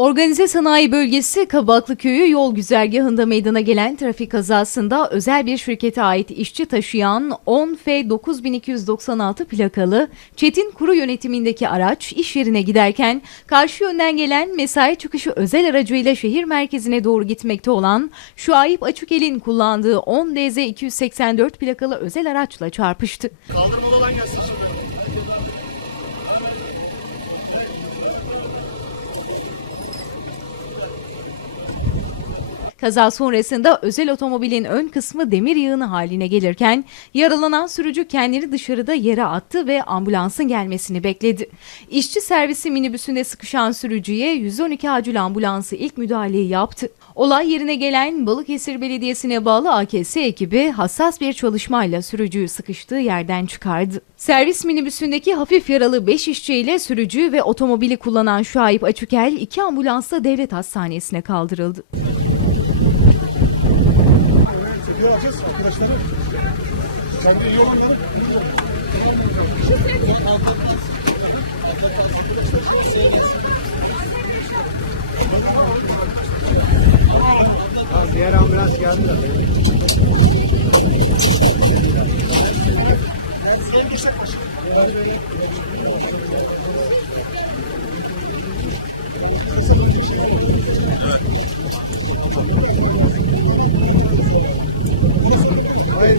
Organize sanayi bölgesi Kabaklı Köyü yol güzergahında meydana gelen trafik kazasında özel bir şirkete ait işçi taşıyan 10F 9296 plakalı Çetin Kuru yönetimindeki araç iş yerine giderken karşı yönden gelen mesai çıkışı özel aracıyla şehir merkezine doğru gitmekte olan Şuayip Açükel'in kullandığı 10 DZ 284 plakalı özel araçla çarpıştı. Kaldırmadan gelsin Kaza sonrasında özel otomobilin ön kısmı demir yığını haline gelirken yaralanan sürücü kendini dışarıda yere attı ve ambulansın gelmesini bekledi. İşçi servisi minibüsünde sıkışan sürücüye 112 acil ambulansı ilk müdahaleyi yaptı. Olay yerine gelen Balıkesir Belediyesi'ne bağlı AKS ekibi hassas bir çalışmayla sürücüyü sıkıştığı yerden çıkardı. Servis minibüsündeki hafif yaralı 5 işçiyle sürücü ve otomobili kullanan Şuayip Açükel iki ambulansla devlet hastanesine kaldırıldı. Video alacağız arkadaşları. Sen de iyi olun ya. Diğer ambulans geldi de. Hayır biraz